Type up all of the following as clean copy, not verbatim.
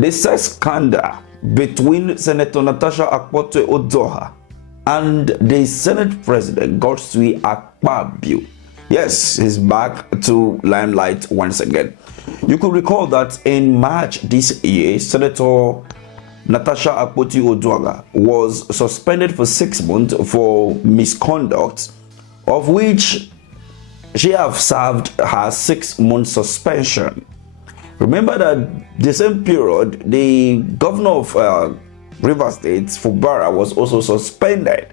the sex scandal between Senator Natasha Akpabio and the Senate President Godswill Akpabio. Yes, he's back to limelight once again. You could recall that in March this year, Senator Natasha Akpabio was suspended for 6 months for misconduct, of which she has served her 6-month suspension. Remember that the same period, the governor of Rivers State, Fubara, was also suspended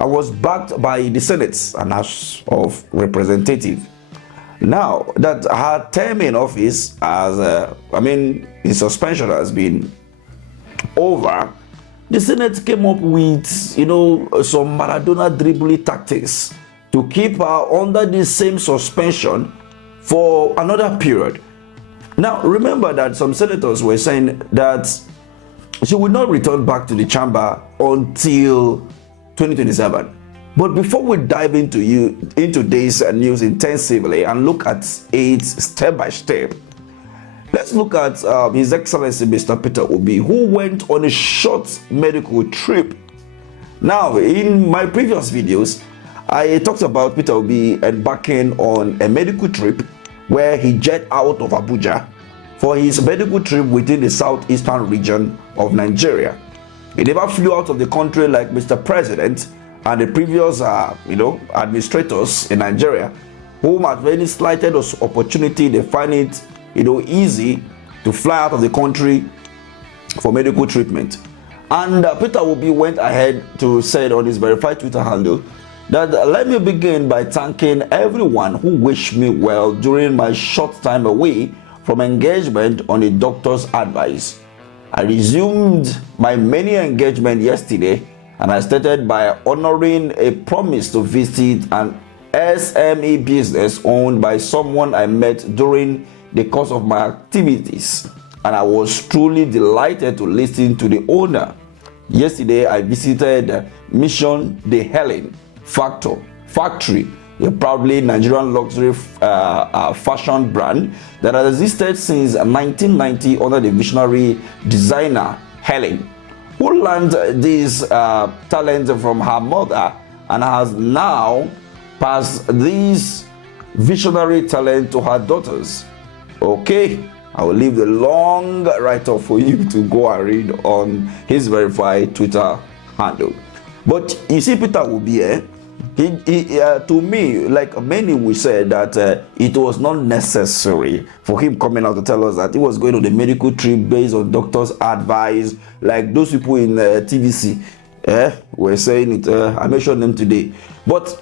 and was backed by the Senate and House of Representatives. Now that her term in office his suspension has been over, the Senate came up with, some Maradona dribbling tactics to keep her under the same suspension for another period. Now, remember that some senators were saying that she would not return back to the chamber until 2027. But before we dive into this news intensively and look at it step by step, let's look at His Excellency Mr. Peter Obi, who went on a short medical trip. Now, in my previous videos, I talked about Peter Obi embarking on a medical trip where he jet out of Abuja for his medical trip within the southeastern region of Nigeria. He never flew out of the country like Mr. President and the previous, administrators in Nigeria, whom at any slightest opportunity they find it, easy to fly out of the country for medical treatment. And Peter Obi went ahead to say on his verified Twitter handle that let me begin by thanking everyone who wished me well during my short time away from engagement on a doctor's advice. I resumed my many engagement yesterday, and I started by honoring a promise to visit an SME business owned by someone I met during the course of my activities, and I was truly delighted to listen to the owner. Yesterday, I visited Mission de Helen Factory, a proudly Nigerian luxury fashion brand that has existed since 1990 under the visionary designer Helen, who learned this talent from her mother and has now passed this visionary talent to her daughters. Okay, I will leave the long write-up for you to go and read on his verified Twitter handle. But you see, Peter Obi, to me, like many will say that it was not necessary for him coming out to tell us that he was going on the medical trip based on doctor's advice, like those people in TVC were saying it. I mentioned them today. But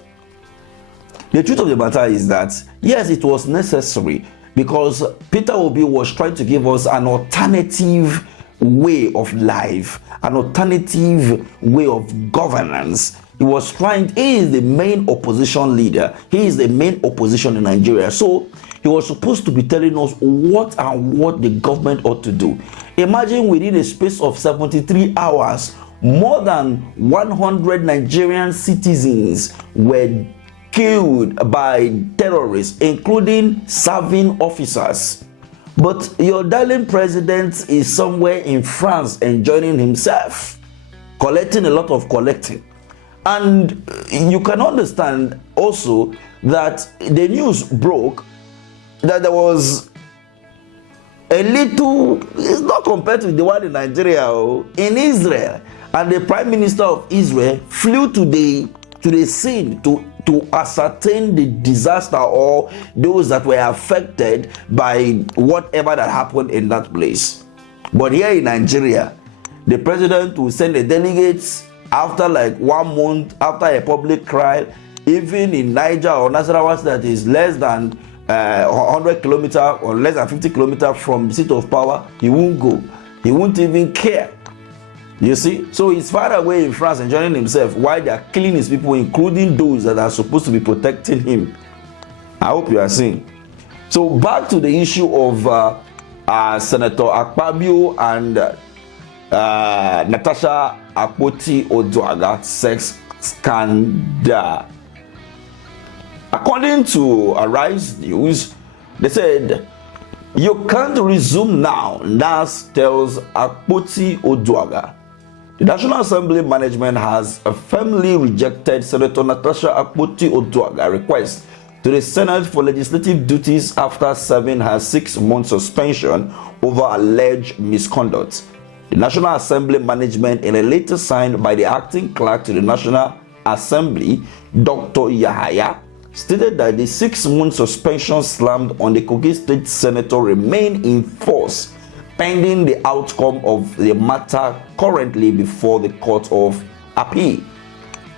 the truth of the matter is that, yes, it was necessary because Peter Obi was trying to give us an alternative way of life, an alternative way of governance. He is the main opposition leader. He is the main opposition in Nigeria. So he was supposed to be telling us what the government ought to do. Imagine within a space of 73 hours, more than 100 Nigerian citizens were killed by terrorists, including serving officers. But your darling president is somewhere in France enjoying himself, collecting a lot of collecting. And you can understand also that the news broke that there was a little, it's not compared to the one in Nigeria, in Israel. And the Prime Minister of Israel flew to the scene to ascertain the disaster or those that were affected by whatever that happened in that place. But here in Nigeria, the president will send the delegates after like 1 month after a public trial. Even in Niger or Nasarawa, that is less than 100 kilometers or less than 50 kilometers from the seat of power, he won't go. He won't even care. You see, so he's far away in France enjoying himself while they are killing his people, including those that are supposed to be protecting him. I hope you are seeing. So back to the issue of Senator Akpabio and Natasha Akpabio sex scandal. According to Arise News, they said You can't resume now, NAS tells Akpoti Oduaga. The National Assembly management has firmly rejected Senator Natasha Akpoti Oduaga request to the Senate for legislative duties after serving her 6-month suspension over alleged misconduct. The National Assembly management, in a letter signed by the acting clerk to the National Assembly, Dr. Yahaya, stated that the 6-month suspension slammed on the Kogi State Senator remain in force pending the outcome of the matter currently before the Court of Appeal.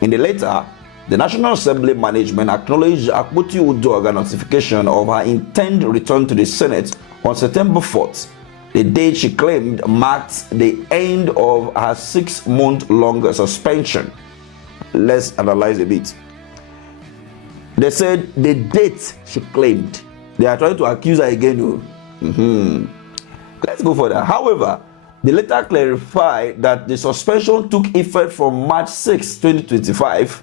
In the letter, the National Assembly management acknowledged Akpoti Oduaga's notification of her intended return to the Senate on September 4th. The date she claimed marked the end of her 6-month-long suspension. Let's analyze a bit. They said the date she claimed. They are trying to accuse her again. Let's go further. However, the letter clarified that the suspension took effect from March 6, 2025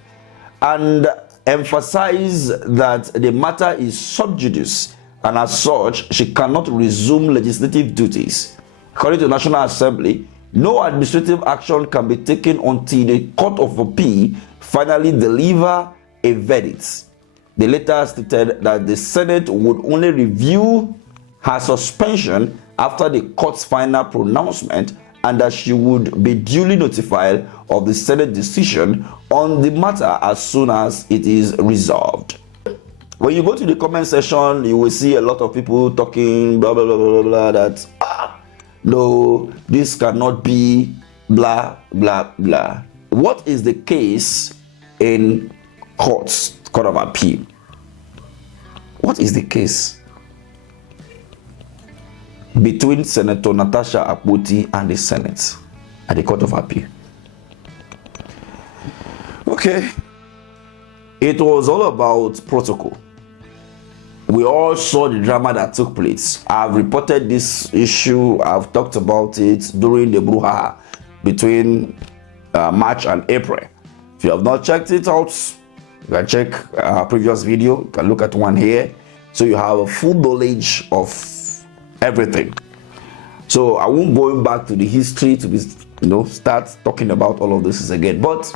and emphasized that the matter is sub judice and as such, she cannot resume legislative duties. According to the National Assembly, no administrative action can be taken until the Court of Appeal finally deliver a verdict. The letter stated that the Senate would only review her suspension after the court's final pronouncement and that she would be duly notified of the Senate decision on the matter as soon as it is resolved. When you go to the comment section, you will see a lot of people talking blah blah blah blah blah that no, this cannot be blah blah blah. What is the case in Court of Appeal? What is the case between Senator Natasha Akpoti and the Senate at the Court of Appeal? Okay, it was all about protocol. We all saw the drama that took place. I've reported this issue. I've talked about it during the brouhaha between March and April. If you have not checked it out, you can check our previous video. You can look at one here, so you have a full knowledge of everything. So I won't go back to the history to be, start talking about all of this again. But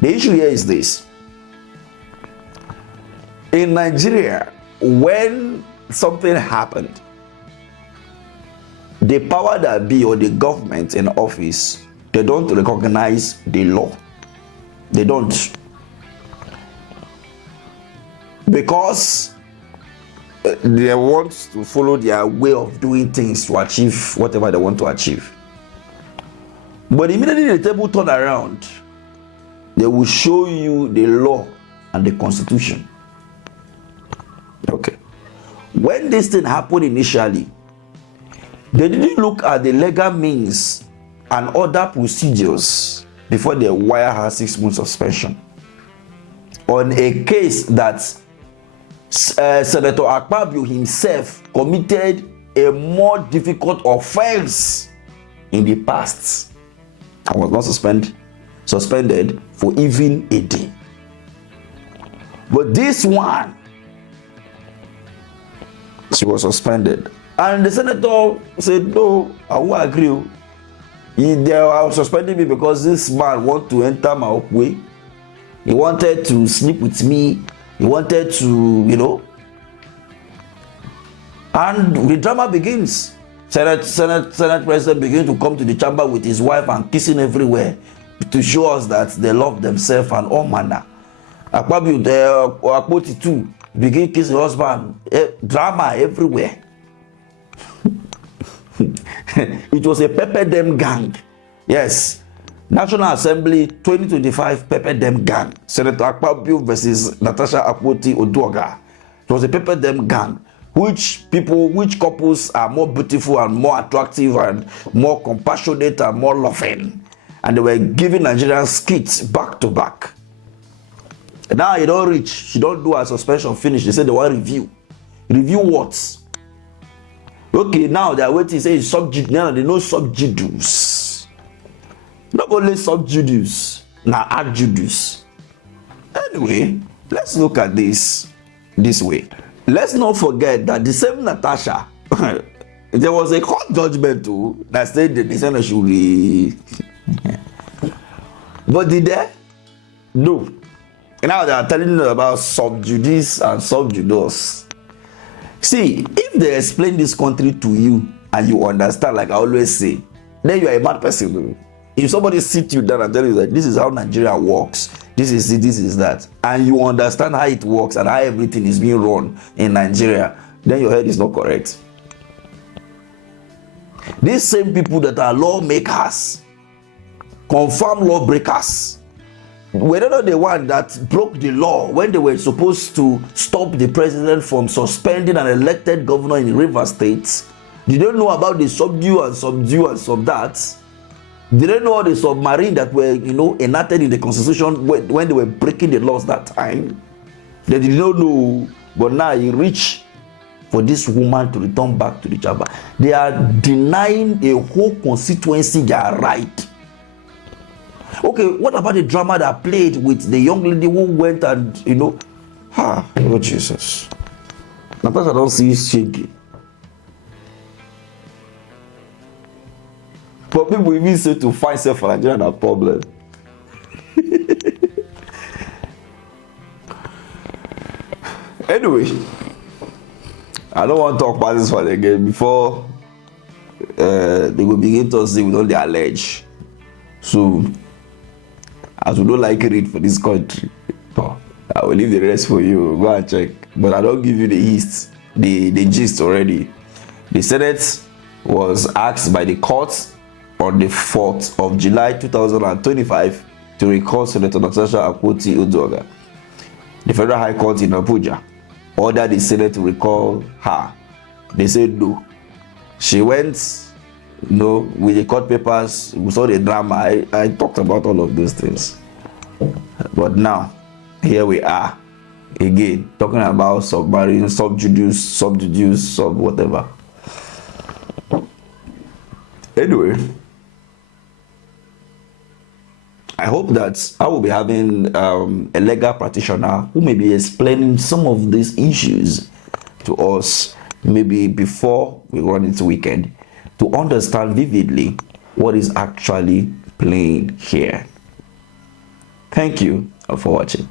the issue here is this: in Nigeria, when something happened, the power that be or the government in office, they don't recognize the law. They don't. Because they want to follow their way of doing things to achieve whatever they want to achieve. But immediately the table turn around, they will show you the law and the constitution. Okay. When this thing happened initially, they didn't look at the legal means and other procedures before they wire her 6-month suspension on a case that Senator Akpabio himself committed a more difficult offense in the past and was not suspended for even a day. But this one, she was suspended. And the senator said, no, I won't agree. They are suspending me because this man wanted to enter my way. He wanted to sleep with me. He wanted to, and the drama begins. Senate president begins to come to the chamber with his wife and kissing everywhere to show us that they love themselves and all manner. Akpabio, Akpoti too, begin kissing husband. Drama everywhere. It was a pepper them gang. Yes. National Assembly 2025 pepper them gang. Senator Akpabio versus Natasha Akpoti Oduaga. It was a pepper them gang. Which couples are more beautiful and more attractive and more compassionate and more loving. And they were giving Nigerian skits back to back. Now you don't reach. She don't do her suspension finish. They say they want review. Review what? Okay, now they are waiting. Say it's subjudice. Now they know subjudice. Not only subjudice, now adjudice. Anyway, let's look at this way. Let's not forget that the same Natasha there was a court judgment too that said the Senate should be. But did they? No. And now they are telling you about sub judice and sub judice. See, if they explain this country to you and you understand, like I always say, then you are a bad person. If somebody sit you down and tell you that this is how Nigeria works, this is it, this is that, and you understand how it works and how everything is being run in Nigeria, then your head is not correct. These same people that are lawmakers, confirmed lawbreakers, were not the one that broke the law when they were supposed to stop the president from suspending an elected governor in River State. They don't know about the subdue and that. They don't know the submarine that were, enacted in the constitution when they were breaking the laws that time. They did not know, but now you reach for this woman to return back to the chamber. They are denying a whole constituency their right. Okay, what about the drama that played with the young lady who went and, oh Jesus. Natasha don't see shaky. But people even say to find self for Nigeria a problem. Anyway, I don't want to talk about this one again before they will begin to say we don't they allege. So, as we don't like it for this country, I will leave the rest for you. Go and check. But I don't give you the gist already. The Senate was asked by the court on the 4th of July 2025 to recall Senator Natasha Akpabio. The Federal High Court in Abuja ordered the Senate to recall her. They said no. She went, with the court papers. We saw the drama. I talked about all of those things. But now, here we are again, talking about submarine, subjudice, sub whatever. Anyway, I hope that I will be having a legal practitioner who may be explaining some of these issues to us, maybe before we run into weekend, to understand vividly what is actually playing here. Thank you for watching.